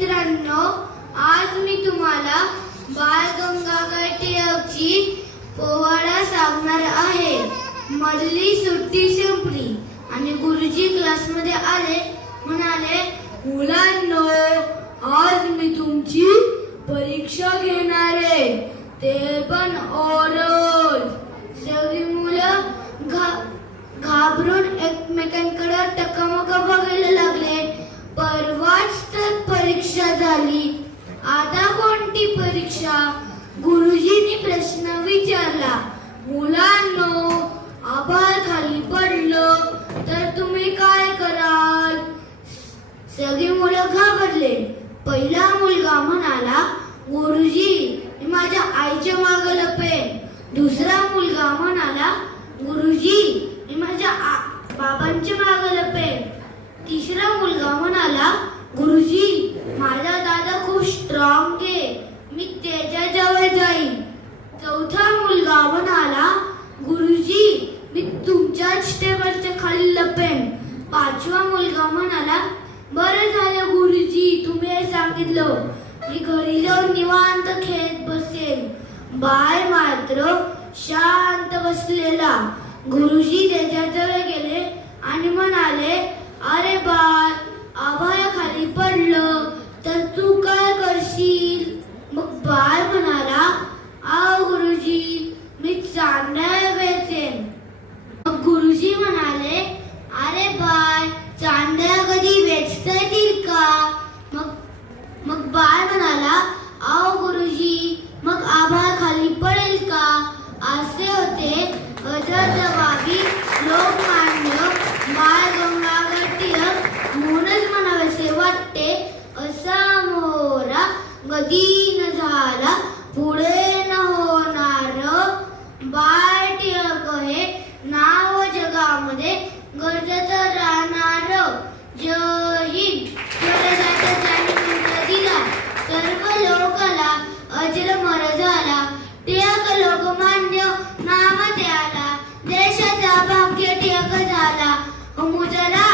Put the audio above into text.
मित्रांनो, आज मी तुम्हाला बाळ गंगाधर टिळकची पोवाडा सांगणार आहे. मधली सुट्टी संपली आणि गुरुजी क्लासमध्ये आले. म्हणाले, मुलांनो, आज मी तुमची परीक्षा घेणार आहे, ते पण ओरल. सगळी मुलं घाबरून एकमेकांकडे टकामका बघायला लागले. परवाच तर परीक्षा झाली, आता कोणती परीक्षा? गुरुजींनी प्रश्न विचारला. मुलांनो, आभाळ खाली पडलं तर तुम्ही काय कराल? सगळी मुलं घाबरले. पहिला मुलगा म्हणाला, गुरुजी, मी माझ्या आईच्या मागे लपेन. दुसरा मुलगा म्हणाला, गुरुजी, मी माझ्या बाबांच्या मागे लपेन. तिसरा मुलगा म्हणाला, गुरुजी, माझा दादा खूप स्ट्रॉंग आहे, मी त्याच्या जवळ जाईन. चौथा मुलगा म्हणाला, गुरुजी, मी तुमच्याच टेबलच्या खाली लपेन. पाचवा मुलगा म्हणाला, बरं झालं गुरुजी, तुम्ही हे सांगितलं, मी घरी जाऊन निवांत खेळत बसेल. बाळ मात्र शांत बसलेला. गुरुजी त्याच्याजवळ गेले आणि म्हणाले, अरे बाळ, आभाळ खाली पडलं तर तू काय करशील? मग बाळ म्हणाला, गुरुजी, मी चांदण्या वेचेन. मग गुरुजी म्हणाले, अरे बाळ, चांदण्या कधी वेचता येतील का? मग बाळ म्हणाला, गुरुजी, मग आभाळ खाली पडेल का? असे होते अजरजबाबी लोकमान्य बाळ गंगाधर टिळक. म्हणूनच म्हणावेसे वाटते, असा मोहरा कधी न झाला, पुढे न होणार. बाळ टिळक हे नाव जगामध्ये गरजत राहणार. जय हिंद. स्वराज्याचा ज्यांनी मंत्र दिला, सर्व लोकाला अजरामर झाला. टिळक लोकमान्य नाम त्याला, देशाचा भाग्य टिळक झाला. मुजरा